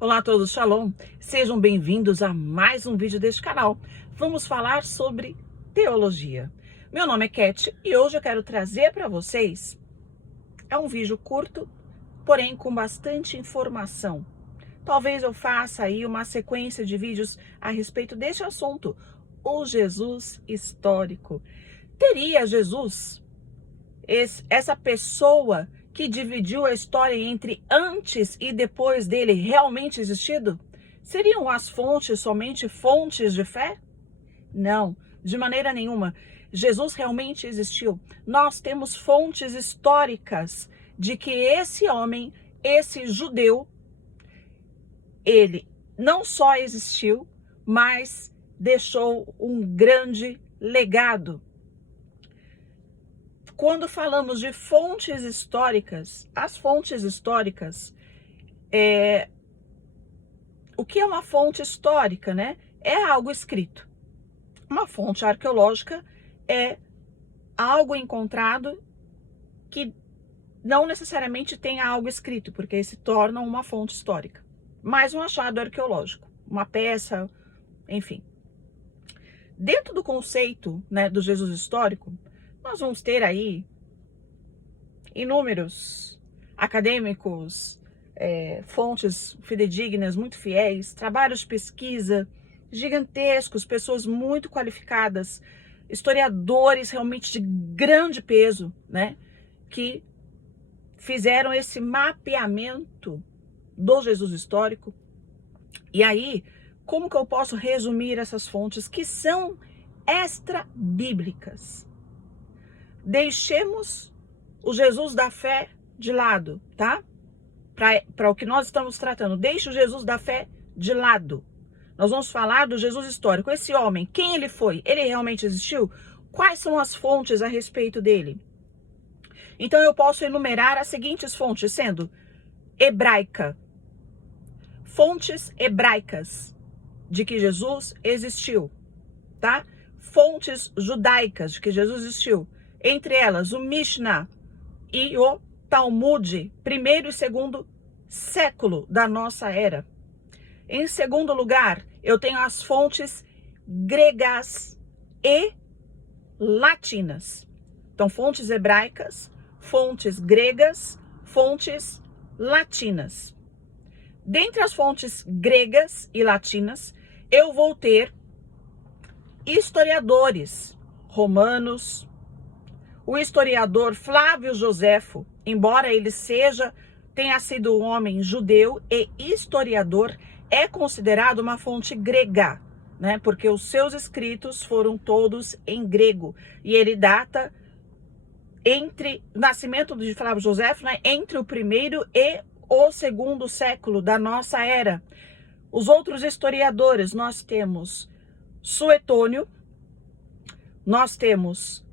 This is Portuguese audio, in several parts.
Olá a todos, Shalom! Sejam bem-vindos a mais um vídeo deste canal. Vamos falar sobre teologia. Meu nome é Cat e hoje eu quero trazer para vocês um vídeo curto, porém com bastante informação. Talvez eu faça aí uma sequência de vídeos a respeito deste assunto, o Jesus histórico. Teria Jesus, essa pessoa que dividiu a história entre antes e depois dele realmente existido? Seriam as fontes somente fontes de fé? Não, de maneira nenhuma. Jesus realmente existiu. Nós temos fontes históricas de que esse homem, esse judeu, ele não só existiu, mas deixou um grande legado. Quando falamos de fontes históricas, as fontes históricas, o que é uma fonte histórica, né? É algo escrito. Uma fonte arqueológica é algo encontrado que não necessariamente tenha algo escrito, porque se torna uma fonte histórica. Mas um achado arqueológico, uma peça, enfim. Dentro do conceito, né, do Jesus histórico, nós vamos ter aí inúmeros acadêmicos, fontes fidedignas, muito fiéis, trabalhos de pesquisa gigantescos, pessoas muito qualificadas, historiadores realmente de grande peso, né, que fizeram esse mapeamento do Jesus histórico. E aí, como que eu posso resumir essas fontes que são extra-bíblicas? Deixemos o Jesus da fé de lado, tá? Para o que nós estamos tratando. Deixe o Jesus da fé de lado. Nós vamos falar do Jesus histórico. Esse homem, quem ele foi? Ele realmente existiu? Quais são as fontes a respeito dele? Então eu posso enumerar as seguintes fontes, sendo hebraica. Fontes hebraicas de que Jesus existiu, tá? Fontes judaicas de que Jesus existiu. Entre elas, o Mishnah e o Talmud, primeiro e segundo século da nossa era. Em segundo lugar, eu tenho as fontes gregas e latinas. Então, fontes hebraicas, fontes gregas, fontes latinas. Dentre as fontes gregas e latinas, eu vou ter historiadores romanos. O historiador Flávio Joséfo, embora ele tenha sido um homem judeu e historiador, é considerado uma fonte grega, né? Porque os seus escritos foram todos em grego. E ele data entre o nascimento de Flávio Joséfo, né? Entre o primeiro e o segundo século da nossa era. Os outros historiadores, nós temos Suetônio, nós temos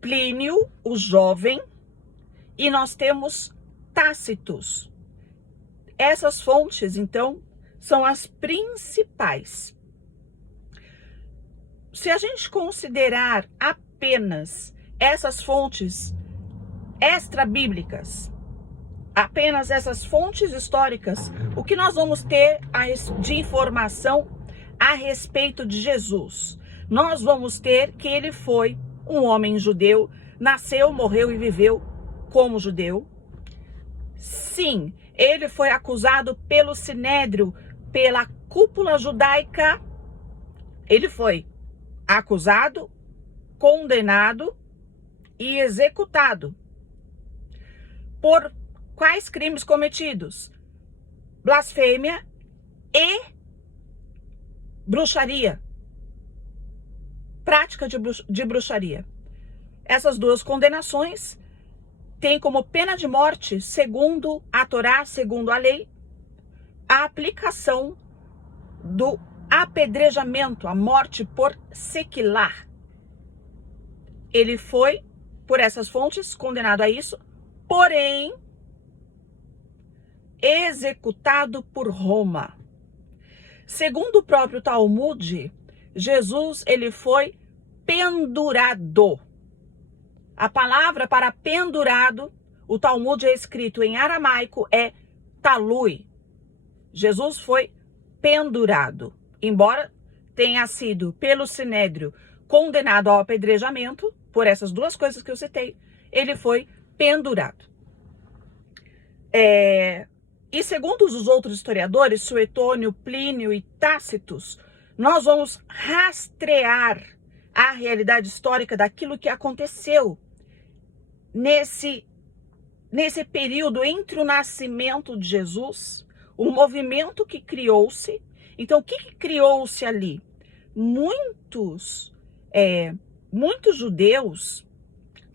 Plínio, o jovem, e nós temos Tácitos. Essas fontes, então, são as principais. Se a gente considerar apenas essas fontes extra-bíblicas, apenas essas fontes históricas, o que nós vamos ter de informação a respeito de Jesus? Nós vamos ter que ele foi um homem judeu, nasceu, morreu e viveu como judeu. Sim, ele foi acusado pelo Sinédrio, pela cúpula judaica. Ele foi acusado, condenado e executado. Por quais crimes cometidos? Blasfêmia e bruxaria. Prática de bruxaria. Essas duas condenações têm como pena de morte, segundo a Torá, segundo a lei, a aplicação do apedrejamento, a morte por sequilar. Ele foi, por essas fontes, condenado a isso, porém, executado por Roma. Segundo o próprio Talmud, Jesus, ele foi pendurado. A palavra para pendurado, o Talmud é escrito em aramaico, é talui. Jesus foi pendurado. Embora tenha sido pelo Sinédrio condenado ao apedrejamento, por essas duas coisas que eu citei, ele foi pendurado. E segundo os outros historiadores, Suetônio, Plínio e Tácitos, nós vamos rastrear a realidade histórica daquilo que aconteceu nesse período entre o nascimento de Jesus, o movimento que criou-se. Então, o que criou-se ali? Muitos judeus,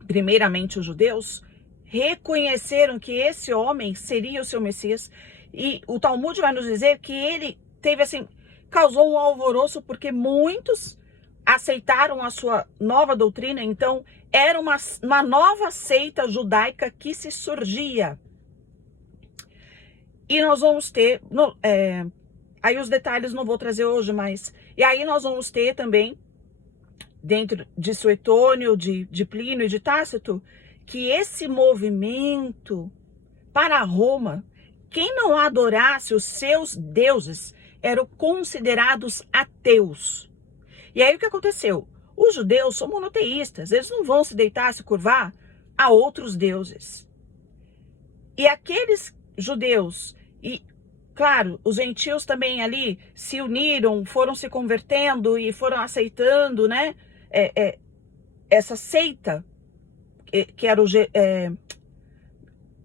primeiramente os judeus, reconheceram que esse homem seria o seu Messias. E o Talmud vai nos dizer que ele causou um alvoroço porque muitos aceitaram a sua nova doutrina. Então, era uma nova seita judaica que se surgia. E nós vamos ter, aí os detalhes não vou trazer hoje, mas... E aí nós vamos ter também, dentro de Suetônio, de Plínio e de Tácito, que esse movimento para Roma, quem não adorasse os seus deuses, eram considerados ateus. E aí o que aconteceu? Os judeus são monoteístas, eles não vão se deitar, se curvar a outros deuses. E aqueles judeus, e claro, os gentios também ali se uniram, foram se convertendo e foram aceitando, né, essa seita, que era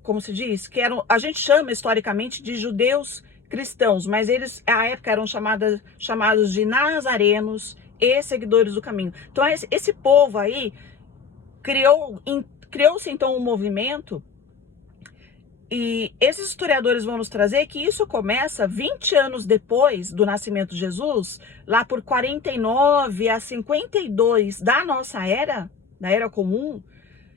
como se diz? Que eram, a gente chama historicamente de judeus cristãos, mas eles, à época, eram chamados de nazarenos e seguidores do caminho. Então, esse povo aí criou-se então um movimento, e esses historiadores vão nos trazer que isso começa 20 anos depois do nascimento de Jesus, lá por 49 a 52 da nossa era, da Era Comum.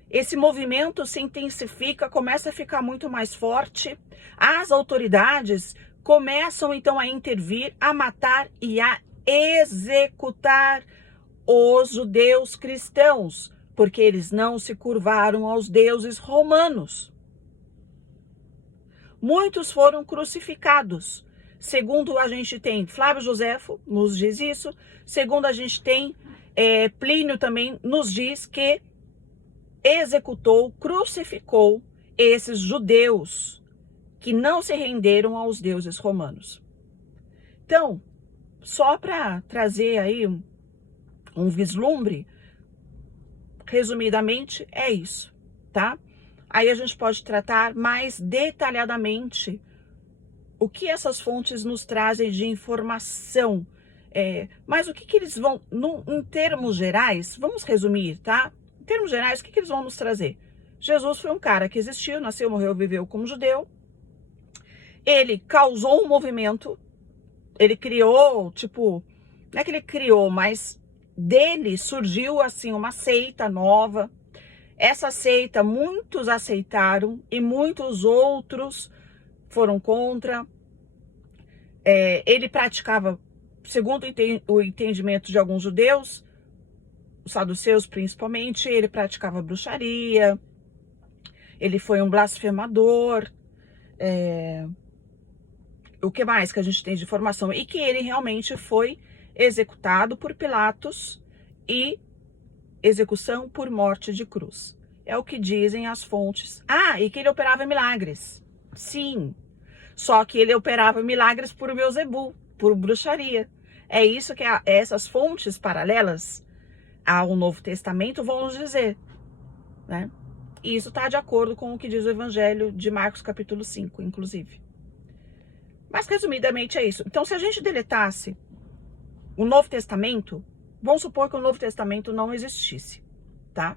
Esse movimento se intensifica, começa a ficar muito mais forte. As autoridades começam então a intervir, a matar e a executar os judeus cristãos, porque eles não se curvaram aos deuses romanos. Muitos foram crucificados. Segundo a gente tem Flávio Joséfo, nos diz isso. Segundo a gente tem Plínio também nos diz que executou, crucificou esses judeus que não se renderam aos deuses romanos. Então, só para trazer aí um vislumbre, resumidamente, é isso, tá? Aí a gente pode tratar mais detalhadamente o que essas fontes nos trazem de informação. Mas o que eles vão, em termos gerais, vamos resumir, tá? Em termos gerais, o que eles vão nos trazer? Jesus foi um cara que existiu, nasceu, morreu, viveu como judeu. Ele causou um movimento, ele criou, não é que ele criou, mas dele surgiu assim uma seita nova. Essa seita muitos aceitaram e muitos outros foram contra. Ele praticava, segundo o entendimento de alguns judeus, os saduceus principalmente, ele praticava bruxaria, ele foi um blasfemador, o que mais que a gente tem de informação? E que ele realmente foi executado por Pilatos e execução por morte de cruz. É o que dizem as fontes. E que ele operava milagres. Sim, só que ele operava milagres por Beelzebul, por bruxaria. É isso que essas fontes paralelas ao Novo Testamento vão nos dizer, né? E isso está de acordo com o que diz o Evangelho de Marcos capítulo 5, inclusive. Mas resumidamente é isso. Então, se a gente deletasse o Novo Testamento, vamos supor que o Novo Testamento não existisse, tá?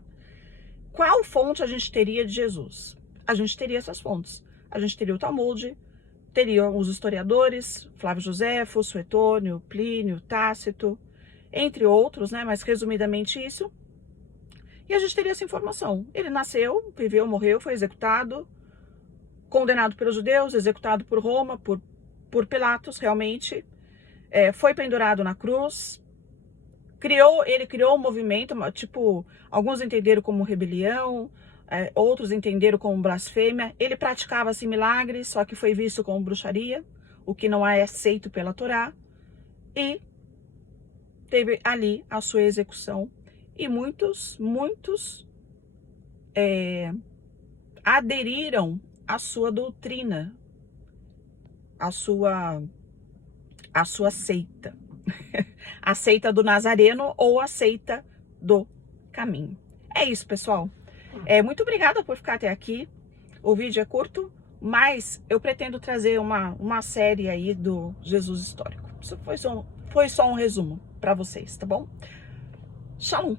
Qual fonte a gente teria de Jesus? A gente teria essas fontes. A gente teria o Talmud, teria os historiadores, Flávio Joséfo, Suetônio, Plínio, Tácito, entre outros, né? Mas resumidamente isso. E a gente teria essa informação. Ele nasceu, viveu, morreu, foi executado, condenado pelos judeus, executado por Roma, por Pilatos, realmente. Foi pendurado na cruz. Ele criou um movimento, alguns entenderam como rebelião, outros entenderam como blasfêmia. Ele praticava assim milagres, só que foi visto como bruxaria. o que não é aceito pela Torá, e teve ali a sua execução. E muitos aderiram à sua doutrina, à sua seita. A seita do Nazareno ou a seita do caminho. É isso, pessoal. Muito obrigada por ficar até aqui. O vídeo é curto, mas eu pretendo trazer uma série aí do Jesus histórico. Isso foi só um resumo para vocês, tá bom? Shalom!